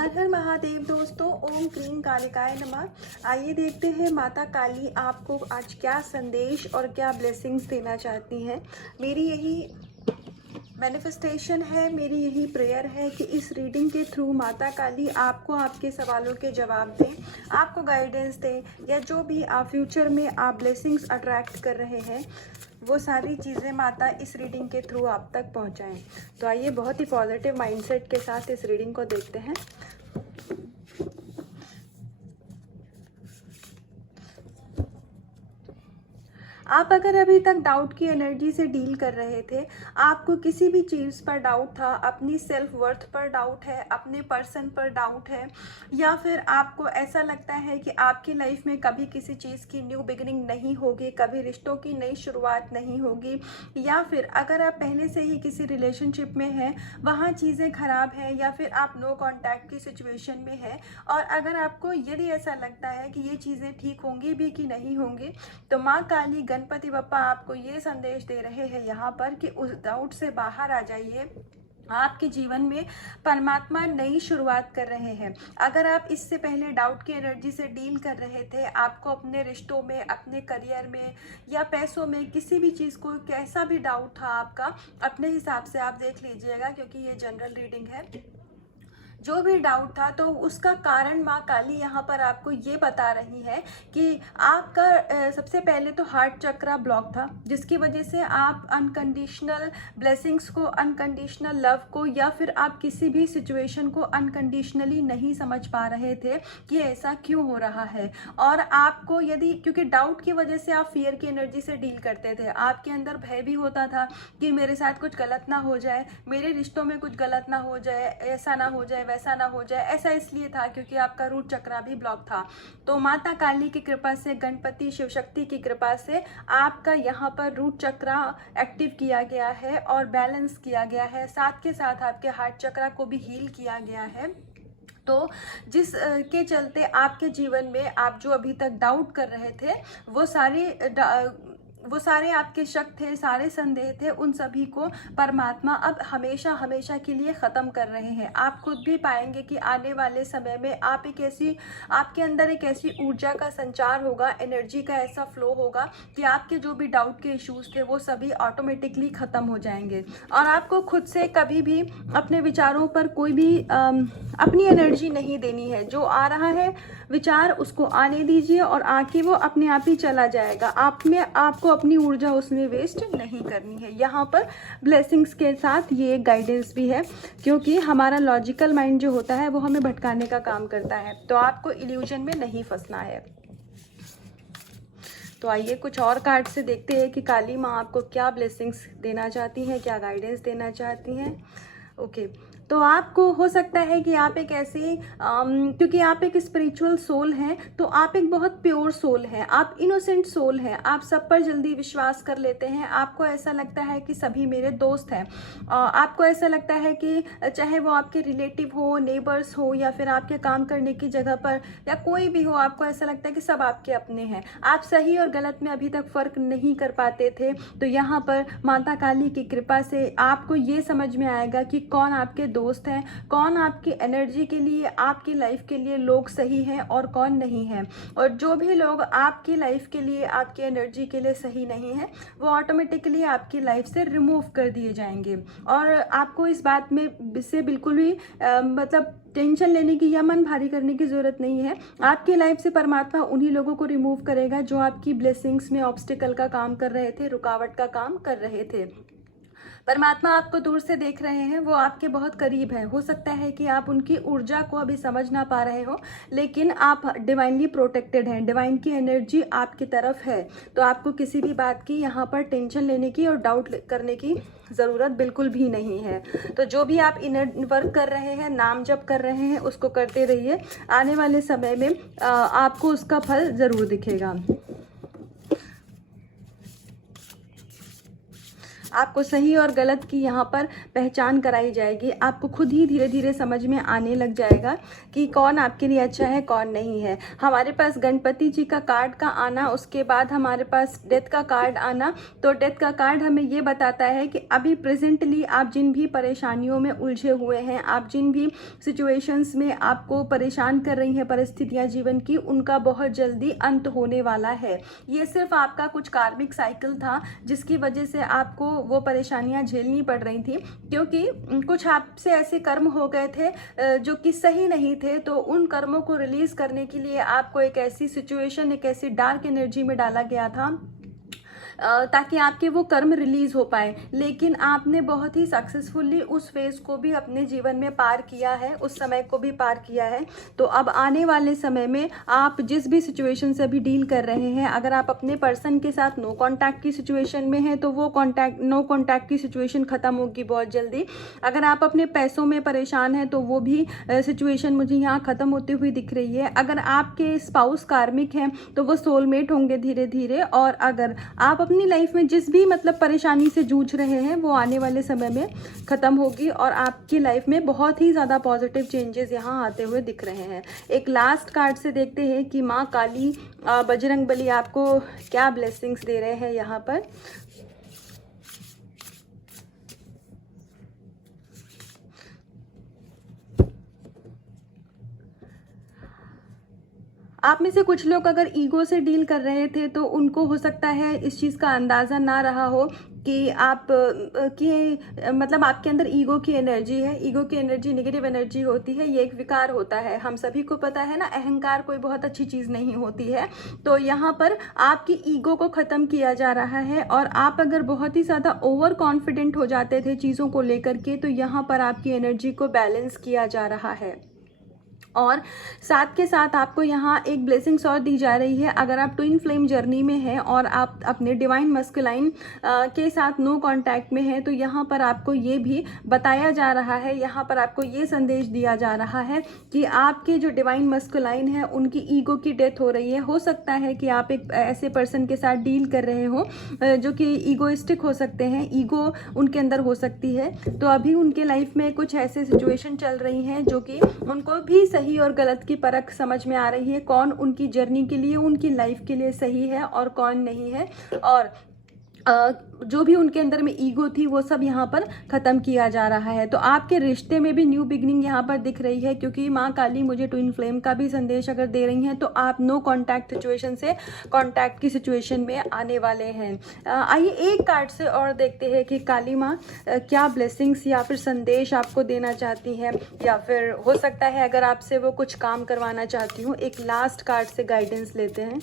हर हर महादेव दोस्तों, ओम क्लीं कालिकाय नमः। आइए देखते हैं माता काली आपको आज क्या संदेश और क्या ब्लेसिंग्स देना चाहती हैं। मेरी यही मैनिफेस्टेशन है, मेरी यही प्रेयर है कि इस रीडिंग के थ्रू माता काली आपको आपके सवालों के जवाब दें, आपको गाइडेंस दें, या जो भी आप फ्यूचर में आप ब्लेसिंग्स अट्रैक्ट कर रहे हैं वो सारी चीज़ें माता इस रीडिंग के थ्रू आप तक पहुंचाएं। तो आइए बहुत ही पॉजिटिव माइंडसेट के साथ इस रीडिंग को देखते हैं। आप अगर अभी तक डाउट की एनर्जी से डील कर रहे थे, आपको किसी भी चीज़ पर डाउट था, अपनी सेल्फ वर्थ पर डाउट है, अपने पर्सन पर डाउट है, या फिर आपको ऐसा लगता है कि आपकी लाइफ में कभी किसी चीज़ की न्यू बिगिनिंग नहीं होगी, कभी रिश्तों की नई शुरुआत नहीं होगी, या फिर अगर आप पहले से ही किसी रिलेशनशिप में हैं, वहाँ चीज़ें खराब हैं, या फिर आप नो कॉन्टैक्ट की सिचुएशन में हैं, और अगर आपको यदि ऐसा लगता है कि ये चीज़ें ठीक होंगी भी कि नहीं होंगी, तो माँ काली गणपति बप्पा आपको ये संदेश दे रहे हैं यहाँ पर कि उस डाउट से बाहर आ जाइए। आपके जीवन में परमात्मा नई शुरुआत कर रहे हैं। अगर आप इससे पहले डाउट की एनर्जी से डील कर रहे थे, आपको अपने रिश्तों में, अपने करियर में या पैसों में, किसी भी चीज़ को कैसा भी डाउट था आपका, अपने हिसाब से आप देख लीजिएगा, क्योंकि ये जनरल रीडिंग है। जो भी डाउट था तो उसका कारण माँ काली यहाँ पर आपको ये बता रही है कि आपका सबसे पहले तो हार्ट चक्रा ब्लॉक था, जिसकी वजह से आप अनकंडीशनल ब्लेसिंग्स को, अनकंडीशनल लव को, या फिर आप किसी भी सिचुएशन को अनकंडीशनली नहीं समझ पा रहे थे कि ऐसा क्यों हो रहा है। और आपको यदि, क्योंकि डाउट की वजह से आप फियर की एनर्जी से डील करते थे, आपके अंदर भय भी होता था कि मेरे साथ कुछ गलत ना हो जाए, मेरे रिश्तों में कुछ गलत ना हो जाए, ऐसा ना हो जाए, वैसा ना हो जाए। ऐसा इसलिए था क्योंकि आपका रूट चक्रा भी ब्लॉक था। तो माता काली की कृपा से, गणपति शिव शक्ति की कृपा से आपका यहाँ पर रूट चक्रा एक्टिव किया गया है और बैलेंस किया गया है। साथ के साथ आपके हार्ट चक्रा को भी हील किया गया है। तो जिस के चलते आपके जीवन में आप जो अभी तक डाउट कर रहे थे, वो सारे आपके शक थे, सारे संदेह थे, उन सभी को परमात्मा अब हमेशा हमेशा के लिए ख़त्म कर रहे हैं। आप खुद भी पाएंगे कि आने वाले समय में आपके अंदर एक ऐसी ऊर्जा का संचार होगा, एनर्जी का ऐसा फ्लो होगा कि आपके जो भी डाउट के इश्यूज थे वो सभी ऑटोमेटिकली ख़त्म हो जाएंगे। और आपको खुद से कभी भी अपने विचारों पर कोई भी अपनी एनर्जी नहीं देनी है। जो आ रहा है विचार, उसको आने दीजिए, और आके वो अपने आप ही चला जाएगा। आपको अपनी ऊर्जा उसमें वेस्ट नहीं करनी है। यहाँ पर ब्लेसिंग्स के साथ ये एक गाइडेंस भी है, क्योंकि हमारा लॉजिकल माइंड जो होता है वो हमें भटकाने का काम करता है। तो आपको इल्यूजन में नहीं फंसना है। तो आइए कुछ और कार्ड से देखते हैं कि काली माँ आपको क्या ब्लेसिंग्स देना चाहती हैं, क्या गाइडेंस देना चाहती हैं। ओके, तो आपको हो सकता है कि आप एक ऐसे क्योंकि आप एक स्पिरिचुअल सोल हैं, तो आप एक बहुत प्योर सोल हैं, आप इनोसेंट सोल हैं, आप सब पर जल्दी विश्वास कर लेते हैं। आपको ऐसा लगता है कि सभी मेरे दोस्त हैं। आपको ऐसा लगता है कि चाहे वो आपके रिलेटिव हो, नेबर्स हो, या फिर आपके काम करने की जगह पर, या कोई भी हो, आपको ऐसा लगता है कि सब आपके अपने हैं। आप सही और गलत में अभी तक फ़र्क नहीं कर पाते थे। तो यहाँ पर माता काली की कृपा से आपको ये समझ में आएगा कि कौन आपके दोस्त हैं, कौन आपकी एनर्जी के लिए, आपकी लाइफ के लिए लोग सही हैं और कौन नहीं है। और जो भी लोग आपकी लाइफ के लिए, आपकी एनर्जी के लिए सही नहीं है, वो ऑटोमेटिकली आपकी लाइफ से रिमूव कर दिए जाएंगे। और आपको इस बात में से बिल्कुल भी मतलब टेंशन लेने की या मन भारी करने की ज़रूरत नहीं है। आपकी लाइफ से परमात्मा उन्हीं लोगों को रिमूव करेगा जो आपकी ब्लेसिंग्स में ऑब्स्टिकल का काम कर रहे थे, रुकावट का काम कर रहे थे। परमात्मा आपको दूर से देख रहे हैं, वो आपके बहुत करीब है। हो सकता है कि आप उनकी ऊर्जा को अभी समझ ना पा रहे हो, लेकिन आप डिवाइनली प्रोटेक्टेड हैं, डिवाइन की एनर्जी आपकी तरफ है। तो आपको किसी भी बात की यहाँ पर टेंशन लेने की और डाउट करने की ज़रूरत बिल्कुल भी नहीं है। तो जो भी आप इनर वर्क कर रहे हैं, नाम जप कर रहे हैं, उसको करते रहिए। आने वाले समय में आपको उसका फल ज़रूर दिखेगा। आपको सही और गलत की यहाँ पर पहचान कराई जाएगी। आपको खुद ही धीरे धीरे समझ में आने लग जाएगा कि कौन आपके लिए अच्छा है, कौन नहीं है। हमारे पास गणपति जी का कार्ड का आना, उसके बाद हमारे पास डेथ का कार्ड आना, तो डेथ का कार्ड हमें ये बताता है कि अभी प्रेजेंटली आप जिन भी परेशानियों में उलझे हुए हैं, आप जिन भी सिचुएशंस में आपको परेशान कर रही हैं परिस्थितियाँ जीवन की, उनका बहुत जल्दी अंत होने वाला है। ये सिर्फ आपका कुछ कार्मिक साइकिल था जिसकी वजह से आपको वो परेशानियां झेलनी पड़ रही थी, क्योंकि कुछ आपसे ऐसे कर्म हो गए थे जो कि सही नहीं थे। तो उन कर्मों को रिलीज करने के लिए आपको एक ऐसी सिचुएशन, एक ऐसी डार्क एनर्जी में डाला गया था ताकि आपके वो कर्म रिलीज हो पाए। लेकिन आपने बहुत ही सक्सेसफुली उस फेज को भी अपने जीवन में पार किया है, उस समय को भी पार किया है। तो अब आने वाले समय में आप जिस भी सिचुएशन से अभी डील कर रहे हैं, अगर आप अपने पर्सन के साथ नो कांटेक्ट की सिचुएशन में हैं तो वो नो कांटेक्ट की सिचुएशन खत्म होगी बहुत जल्दी। अगर आप अपने पैसों में परेशान हैं तो वो भी सिचुएशन मुझे यहाँ खत्म होती हुई दिख रही है। अगर आपके स्पाउस कार्मिक हैं तो वो सोलमेट होंगे धीरे धीरे। और अगर आप अपनी लाइफ में जिस भी परेशानी से जूझ रहे हैं वो आने वाले समय में ख़त्म होगी और आपकी लाइफ में बहुत ही ज़्यादा पॉजिटिव चेंजेस यहाँ आते हुए दिख रहे हैं। एक लास्ट कार्ड से देखते हैं कि माँ काली बजरंग बली आपको क्या ब्लेसिंग्स दे रहे हैं यहाँ पर। आप में से कुछ लोग अगर ईगो से डील कर रहे थे तो उनको हो सकता है इस चीज़ का अंदाज़ा ना रहा हो कि आपके अंदर ईगो की एनर्जी है। ईगो की एनर्जी नेगेटिव एनर्जी होती है, ये एक विकार होता है। हम सभी को पता है ना, अहंकार कोई बहुत अच्छी चीज़ नहीं होती है। तो यहाँ पर आपकी ईगो को ख़त्म किया जा रहा है और आप अगर बहुत ही ज़्यादा ओवर कॉन्फिडेंट हो जाते थे चीज़ों को लेकर के, तो यहाँ पर आपकी एनर्जी को बैलेंस किया जा रहा है। और साथ के साथ आपको यहाँ एक ब्लेसिंग्स और दी जा रही है। अगर आप ट्विन फ्लेम जर्नी में हैं और आप अपने डिवाइन मस्कुलाइन के साथ नो कांटेक्ट में हैं, तो यहाँ पर आपको ये भी बताया जा रहा है, यहाँ पर आपको ये संदेश दिया जा रहा है कि आपके जो डिवाइन मस्कुलाइन है उनकी ईगो की डेथ हो रही है। हो सकता है कि आप एक ऐसे पर्सन के साथ डील कर रहे हो जो कि ईगोइस्टिक हो सकते हैं, ईगो उनके अंदर हो सकती है। तो अभी उनके लाइफ में कुछ ऐसे सिचुएशन चल रही हैं जो कि उनको भी सही और गलत की परख समझ में आ रही है, कौन उनकी जर्नी के लिए, उनकी लाइफ के लिए सही है और कौन नहीं है। और जो भी उनके अंदर में ईगो थी वो सब यहाँ पर ख़त्म किया जा रहा है। तो आपके रिश्ते में भी न्यू बिगनिंग यहाँ पर दिख रही है, क्योंकि माँ काली मुझे ट्विन फ्लेम का भी संदेश अगर दे रही हैं तो आप नो कांटेक्ट सिचुएशन से कांटेक्ट की सिचुएशन में आने वाले हैं। आइए एक कार्ड से और देखते हैं कि काली माँ क्या ब्लेसिंग्स या फिर संदेश आपको देना चाहती हैं, या फिर हो सकता है अगर आपसे वो कुछ काम करवाना चाहती हूँ। एक लास्ट कार्ड से गाइडेंस लेते हैं।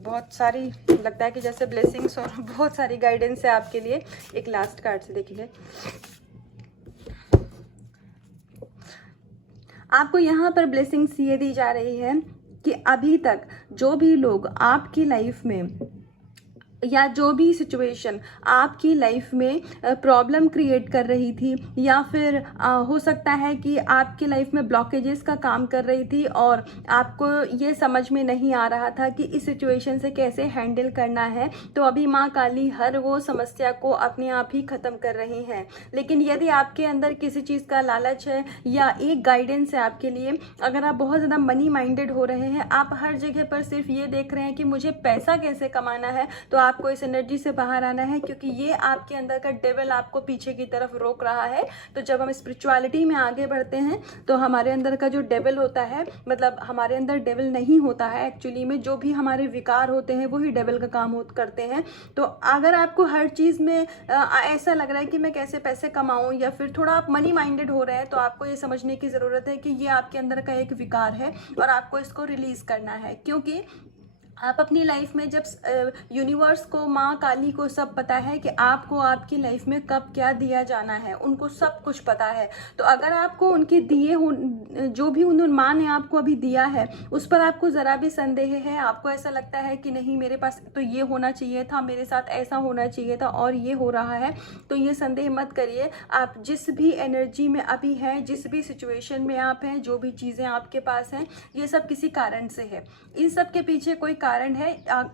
बहुत सारी लगता है कि जैसे ब्लेसिंग्स और बहुत सारी गाइडेंस है आपके लिए। एक लास्ट कार्ड से देखिए, आपको यहाँ पर ब्लेसिंग्स ये दी जा रही है कि अभी तक जो भी लोग आपकी लाइफ में या जो भी सिचुएशन आपकी लाइफ में प्रॉब्लम क्रिएट कर रही थी, या फिर हो सकता है कि आपकी लाइफ में ब्लॉकेजेस का काम कर रही थी और आपको ये समझ में नहीं आ रहा था कि इस सिचुएशन से कैसे हैंडल करना है, तो अभी माँ काली हर वो समस्या को अपने आप ही ख़त्म कर रही हैं। लेकिन यदि आपके अंदर किसी चीज़ का लालच है या एक गाइडेंस है आपके लिए, अगर आप बहुत ज़्यादा मनी माइंडेड हो रहे हैं, आप हर जगह पर सिर्फ ये देख रहे हैं कि मुझे पैसा कैसे कमाना है, तो आपको इस एनर्जी से बाहर आना है, क्योंकि ये आपके अंदर का डेविल आपको पीछे की तरफ रोक रहा है। तो जब हम स्पिरिचुअलिटी में आगे बढ़ते हैं तो हमारे अंदर का जो डेविल होता है, मतलब हमारे अंदर डेविल नहीं होता है एक्चुअली में, जो भी हमारे विकार होते हैं वही डेविल का काम करते हैं। तो अगर आपको हर चीज़ में ऐसा लग रहा है कि मैं कैसे पैसे कमाऊं, या फिर थोड़ा आप मनी माइंडेड हो रहे हैं, तो आपको ये समझने की ज़रूरत है कि ये आपके अंदर का एक विकार है और आपको इसको रिलीज़ करना है। क्योंकि आप अपनी लाइफ में जब यूनिवर्स को, माँ काली को सब पता है कि आपको आपकी लाइफ में कब क्या दिया जाना है, उनको सब कुछ पता है। तो अगर आपको उनके दिए हो, जो भी उन्होंने माँ ने आपको अभी दिया है, उस पर आपको ज़रा भी संदेह है, आपको ऐसा लगता है कि नहीं मेरे पास तो ये होना चाहिए था, मेरे साथ ऐसा होना चाहिए था और ये हो रहा है, तो ये संदेह मत करिए। आप जिस भी एनर्जी में अभी हैं, जिस भी सिचुएशन में आप हैं, जो भी चीज़ें आपके पास हैं, ये सब किसी कारण से है। इन सब के पीछे कोई कारण है।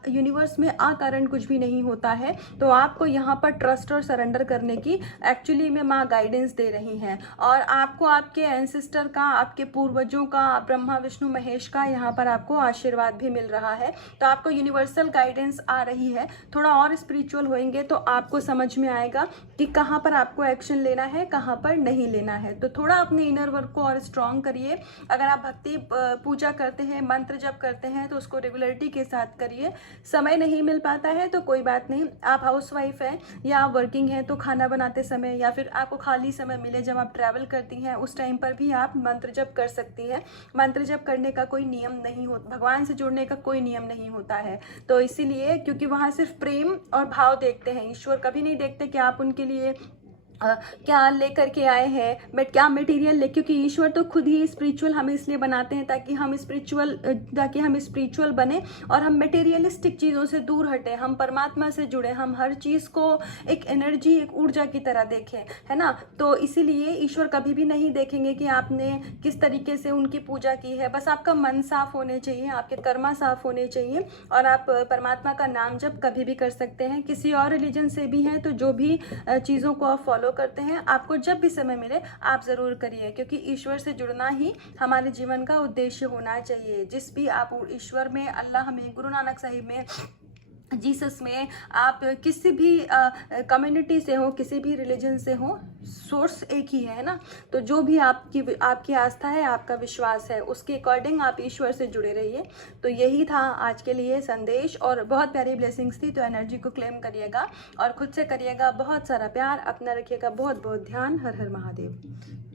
यूनिवर्स में अकारण कुछ भी नहीं होता है। तो आपको यहाँ पर ट्रस्ट और सरेंडर करने की एक्चुअली में माँ गाइडेंस दे रही हैं, और आपको आपके एंसेस्टर का, आपके पूर्वजों का, ब्रह्मा विष्णु महेश का यहाँ पर आपको आशीर्वाद भी मिल रहा है। तो आपको यूनिवर्सल गाइडेंस आ रही है। थोड़ा और स्पिरिचुअल होएंगे तो आपको समझ में आएगा कि कहाँ पर आपको एक्शन लेना है, कहाँ पर नहीं लेना है। तो थोड़ा अपने इनर वर्क को और स्ट्रॉन्ग करिए। अगर आप भक्ति पूजा करते हैं, मंत्र जप करते हैं, तो उसको रेगुलरिटी के साथ करिए। समय नहीं मिल पाता है तो कोई बात नहीं, आप हाउसवाइफ हैं या आप वर्किंग हैं, तो खाना बनाते समय या फिर आपको खाली समय मिले जब आप ट्रैवल करती हैं, उस टाइम पर भी आप मंत्र जप कर सकती हैं। मंत्र जप करने का कोई नियम नहीं हो, भगवान से जुड़ने का कोई नियम नहीं होता है। तो इसीलिए, क्योंकि वहाँ सिर्फ प्रेम और भाव देखते हैं, ईश्वर कभी नहीं देखते कि आप उनके लिए क्या लेकर के आए हैं, बट क्या मटेरियल ले, क्योंकि ईश्वर तो खुद ही स्पिरिचुअल हमें इसलिए बनाते हैं ताकि हम स्पिरिचुअल बने और हम मटेरियलिस्टिक चीज़ों से दूर हटें, हम परमात्मा से जुड़े, हम हर चीज़ को एक एनर्जी, एक ऊर्जा की तरह देखें, है ना। तो इसीलिए ईश्वर कभी भी नहीं देखेंगे कि आपने किस तरीके से उनकी पूजा की है। बस आपका मन साफ होने चाहिए, आपके कर्मा साफ होने चाहिए, और आप परमात्मा का नाम जप कभी भी कर सकते हैं। किसी और रिलीजन से भी हैं तो जो भी चीज़ों को आप फॉलो करते हैं, आपको जब भी समय मिले आप ज़रूर करिए, क्योंकि ईश्वर से जुड़ना ही हमारे जीवन का उद्देश्य होना चाहिए। जिस भी आप ईश्वर में, अल्लाह में, गुरु नानक साहिब में, जीसस में, आप किसी भी कम्युनिटी से हो, किसी भी रिलीजन से हो, सोर्स एक ही है ना। तो जो भी आपकी आस्था है, आपका विश्वास है, उसके अकॉर्डिंग आप ईश्वर से जुड़े रहिए। तो यही था आज के लिए संदेश, और बहुत प्यारी ब्लेसिंग्स थी। तो एनर्जी को क्लेम करिएगा और खुद से करिएगा बहुत सारा प्यार। अपना रखिएगा बहुत बहुत ध्यान। हर हर महादेव।